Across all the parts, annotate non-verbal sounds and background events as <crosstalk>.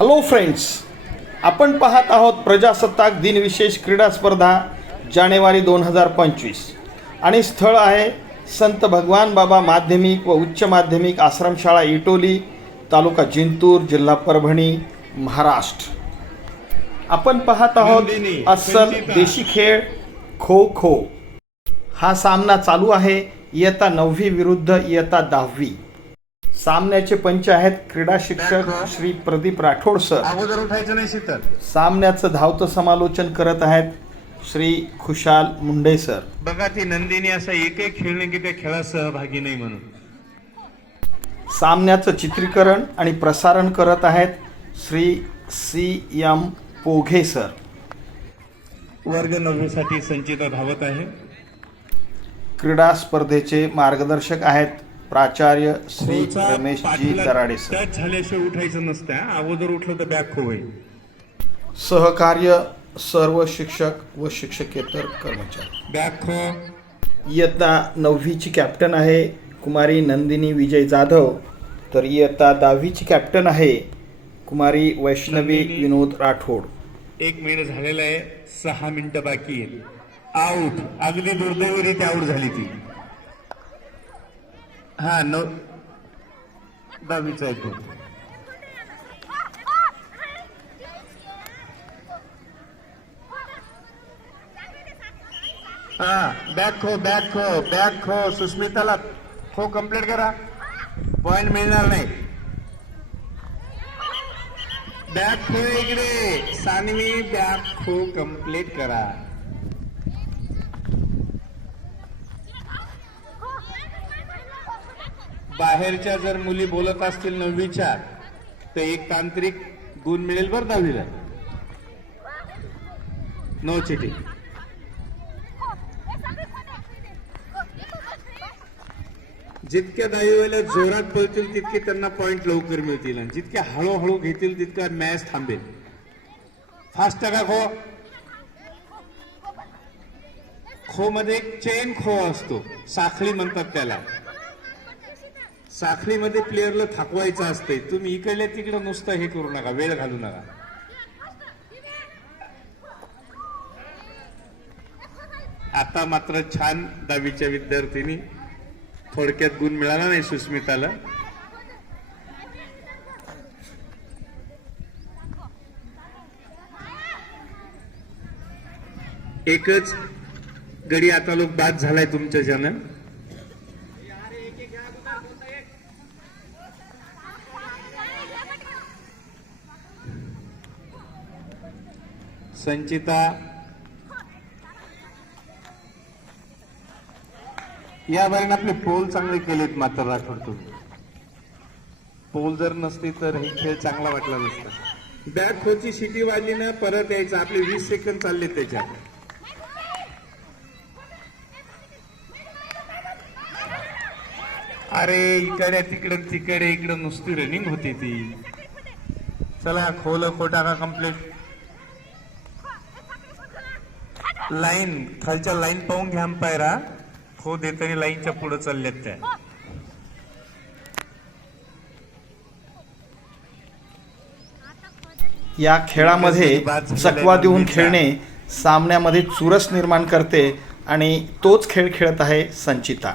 Hello friends आपण पाहत आहोत प्रजासत्ताक दिन विशेष क्रीडा स्पर्धा जानेवारी दोन हजार पंचवीस. आणि स्थळ आहे संत भगवान बाबा माध्यमिक व उच्च माध्यमिक आश्रमशाळा इटोली तालुका जिंतूर जिल्हा परभणी महाराष्ट्र. आपण पाहत आहोत अस्सल. देशी खेळ खो खो हा सामना चालू आहे इयत्ता नववी विरुद्ध इयत्ता दहावी. सामन्याचे पंच आहेत क्रीडा शिक्षक श्री प्रदीप राठोड सर. अगोदर उठायचं नाही शीतल. सामन्याचं धावतं समालोचन करत आहेत श्री खुशाल मुंडे सर. बघा ती नंदिनी असं एक एक खेळणे की त्या खेळात सहभागी नाही म्हणून. सामन्याचं चित्रीकरण आणि प्रसारण करत आहेत Shri C M Poghe sir. वर्ग नववीसाठी संचिता धावत आहे. क्रीडा स्पर्धेचे मार्गदर्शक आहेत प्राचार्य श्री रमेशजी दराडे सर झाल्याशिवाय उठायचं नसतं हा. अगोदर उठलं तर खो होईल. सहकार्य सर्व शिक्षक व शिक्षकेतर कर्मचारी. बॅग खो इयत्ता नववीची कॅप्टन आहे कुमारी नंदिनी विजय जाधव. तर इयत्ता दहावीची कॅप्टन आहे कुमारी वैष्णवी. विनोद राठोड. एक मिनिट झालेला आहे सहा मिनिटं बाकी आहेत. आऊट अगदी दुर्दैवरीत्या आऊट झाली ती. हा नऊ दहावीचा आहे तो हा back kho back kho back kho सुस्मिताला हो, खो कंप्लीट करा. पॉइंट मिळणार नाही. बॅक खो हो, इकडे. सानवी बॅग खो कंप्लीट करा. बाहेरच्या जर मुली बोलत असतील नववीच्या तर एक तांत्रिक गुण मिळेल बरं दहावीला. नो चिटिंग जितक्या दहावीला जोरात पळतील तितके त्यांना पॉइंट लवकर मिळतील आणि जितक्या हळूहळू घेतील तितका मॅच थांबेल. फास्ट टाका खो. खो मध्ये एक चेन खो असतो. साखळी म्हणतात त्याला. साखळीमध्ये प्लेअरला थाकवायचं असतंय. तुम्ही इकडल्या तिकडं नुसतं हे करू नका वेळ घालू नका. आता मात्र छान दहावीच्या विद्यार्थिनी थोडक्यात गुण मिळाला नाही सुस्मिताला. एकच गडी आता लोक बाद झालाय तुमच्या ज्यानं. संचिता. या बारीने आपले पोल चांगले केलेत मात्र राठोड तुम्ही. पोल जर नसते तर हे खेळ चांगला वाटला नसता. बॅट खोची शिटी वाजली ना परत यायचं. आपले वीस सेकंद चालले त्याच्यात. अरे इकडे तिकडे तिकडे इकडे नुसती रनिंग होती ती. चला खोल खोटा का कंप्लीट लाईन खालच्या लाईन पाहून घ्या पायरा. खो देताना लाईनच्या पुढे चालल्यात त्या. या खेळामध्ये चकवा देऊन खेळणे सामन्यामध्ये चुरस निर्माण करते आणि तोच खेळ खेळत आहे संचिता.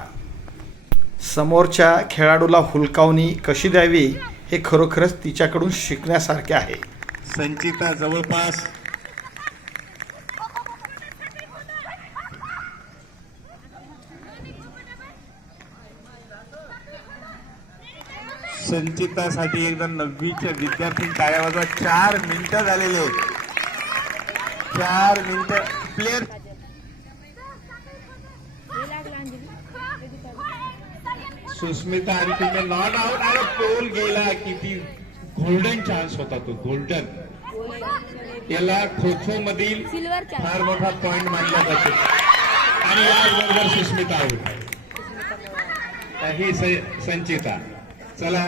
समोरच्या खेळाडूला हुलकावणी कशी द्यावी हे खरोखरच तिच्याकडून शिकण्यासारखे आहे. संचिता जवळपास संचितासाठी एकदा नववीच्या विद्यार्थी टाळ्या वाजवा चार मिनिटं झालेले आहेत. चार मिनिटं. प्लेअर सुस्मिता आणि तुम्ही नॉट आउट अरे पोल गेला. किती गोल्डन चान्स होता तो. गोल्डन याला खो खो मधील फार मोठा पॉइंट मानला जातो. आणि याचबरोबर सुस्मिता आऊट. ही संचिता. चला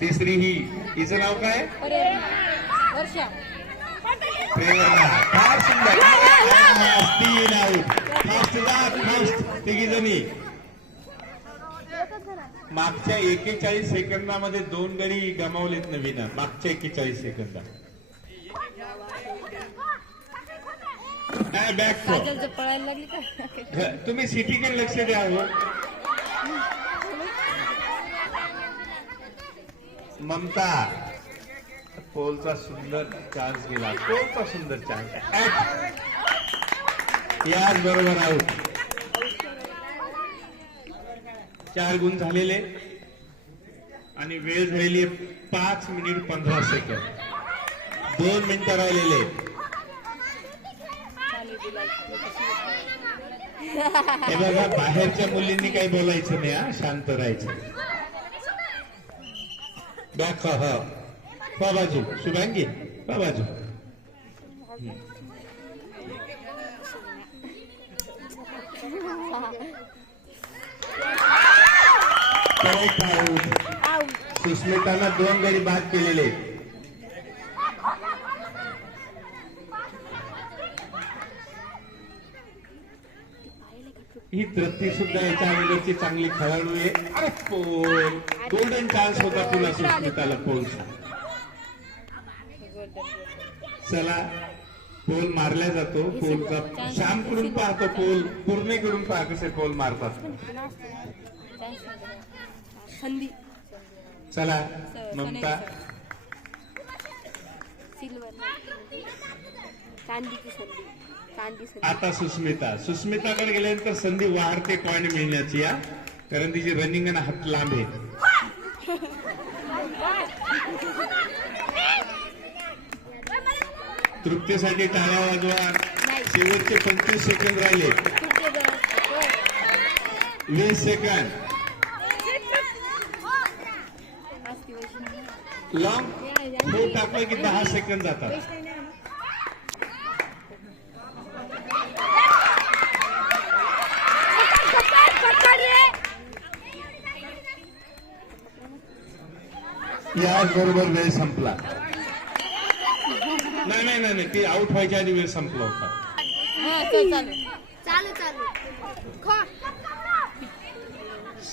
तिसरी ही. हिचं नाव काय? वर्षा. प्रेरणा. फार सुंदर. तीन आऊट फास्ट जा फास्ट तिघी जणी. मागच्या एकेचाळीस सेकंदामध्ये दोन गडी गमावलेत नवीन. मागच्या एकेचाळीस सेकंदात बॅक पळायला लागली का? तुम्ही सिटीकडे लक्ष द्या हो. ममता पोलचा सुंदर चान्स गेला. पोलचा सुंदर चान्स. याच बरोबर आहोत चार गुण झालेले. आणि वेळ झालेली आहे पाच मिनिट पंधरा सेकंद दोन मिनिटं राहिलेले. हे बघा बाहेरच्या मुलींनी काही बोलायचं नाही हा. शांत राहायचं. बॅक ह. पा बाजू शुभांगी. पा बाजू. <laughs> सुस्मितानं दोन गडी बाद केलेले. ही तृप्ती सुद्धा याच्या अगोदरची चांगली खेळाडू आहे. अरे पोल गोल्डन चान्स होता पुन्हा सुस्मिताला पोलचा चला पोल मारला जातो. पोलचा श्यामकडून पाहतो पोल. पूर्णेकडून पहा कसे पोल मारतात. संधी. चला ममता. सिल्वर. चांदीची संधी. चांदी संधी. आता सुस्मिता. सुस्मिताकडे गेल्यानंतर संधी वाढते पॉइंट मिळण्याची या कारण तिची रनिंग आणि हात लांब आहे. तृप्तीसाठी टाळ्या वाजवा. शेवटचे पंचवीस सेकंद राहिले? वीस सेकंद लॉंग टाकलं की दहा सेकंद जातात. याच बरोबर वेळ संपला. नाही नाही नाही नाही, ते आउट व्हायच्या आधी वेळ संपला होता. हा चल चालू चालू चालू खो.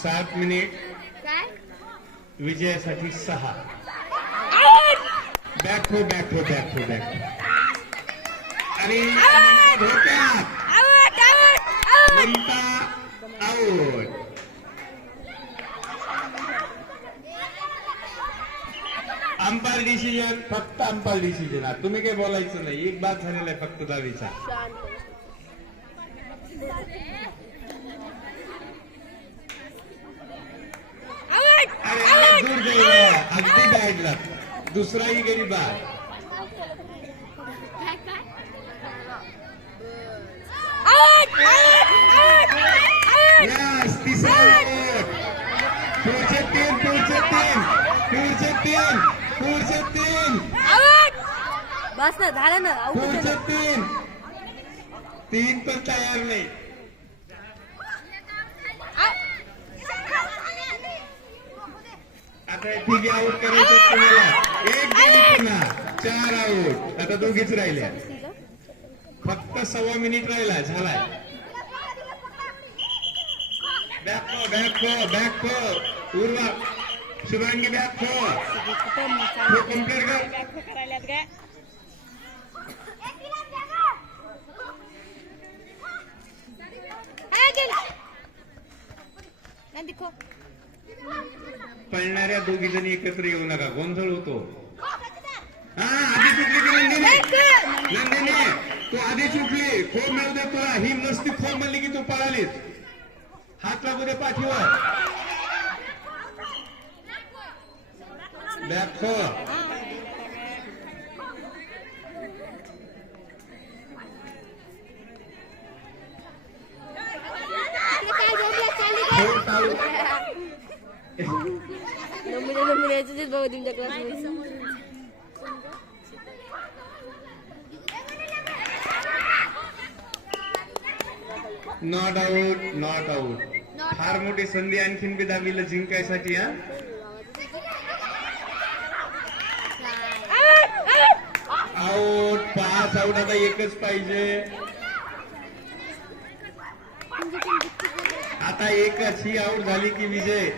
सात मिनिट. काय? विजयासाठी सहा. बॅक हो बॅक हो बॅक हो बॅक आणि ममता धोक्यात ममता आउट अंपायर डिसिजन फक्त अंपायर डिसिजन तुम्ही काही बोलायचं नाही एक बाद झालेला आहे फक्त दहावीचा अगदी बॅडला दुसराही गडी बाद काय काय Yes, तिसरा विकेट. पुढचे तीन पुढचे तीन पुढचे तीन पुढचे तीन बस ना झालं ना आऊट पुढचे तीन तीन पण तयार नाही. आता हे तिघे आउट करायचे तुम्हाला. एक पुन्हा चार आउट आता दोघीच राहिल्या फक्त सव्वा मिनिट राहिला झालाय. Back back back Urva. Shubhangi kho complete कर पळणाऱ्या दोघी जणी एकत्र येऊ नका. गोंधळ होतो. हा आधी सुटली की नंदिनी? नंदिनी तू आधी खो मिळू दे तुला. ही नसती खो म्हणली की तू पळालीस. हात लागू दे पाठीवर. तुमच्या क्लासमध्ये नॉट आऊट नॉट आऊट फार मोठी संधी आणखीन बी दहावीला जिंकायसाठी हा? आहो पास आऊट. आता एकच पाहिजे. आता एकच ही आऊट झाली की विजय.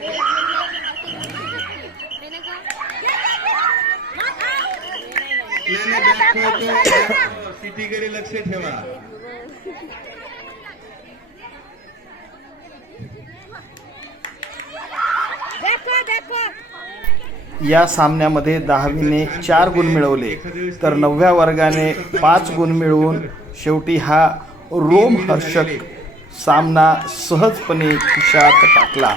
सिटीकडे लक्ष ठेवा. या सामन्यामध्ये दहावीने चार गुण मिळवले. तर नवव्या वर्गाने पाच गुण मिळवून शेवटी हा रोमहर्षक सामना सहजपणे खिशात टाकला.